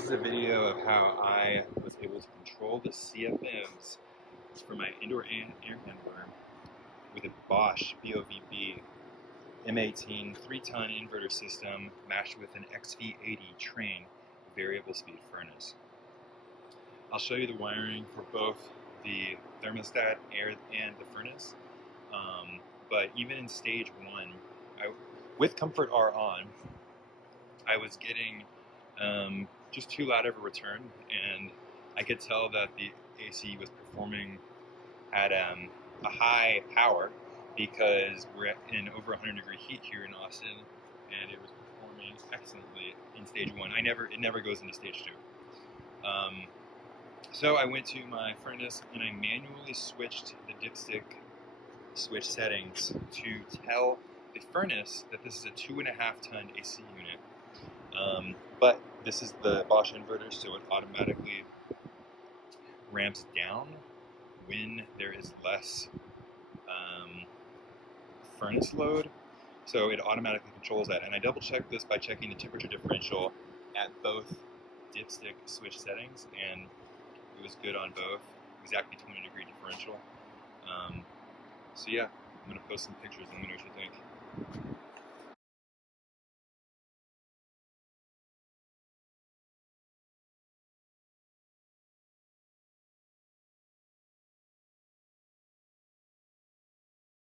This is a video of how I was able to control the CFMs for my indoor air handler with a Bosch BOVB M18 3-ton inverter system matched with an XV80 train variable speed furnace. I'll show you the wiring for both the thermostat, air, and the furnace. But even in stage 1, with Comfort R on, I was getting just too loud of a return, and I could tell that the AC was performing at a high power because we're in over 100-degree heat here in Austin, and it was performing excellently in stage 1. It never goes into stage 2. So I went to my furnace and I manually switched the dipstick switch settings to tell the furnace that this is a 2.5-ton AC unit. But this is the Bosch inverter, so it automatically ramps down when there is less furnace load. So it automatically controls that. And I double checked this by checking the temperature differential at both dipstick switch settings, and it was good on both, exactly 20-degree differential. So yeah, I'm going to post some pictures and let me know what you think.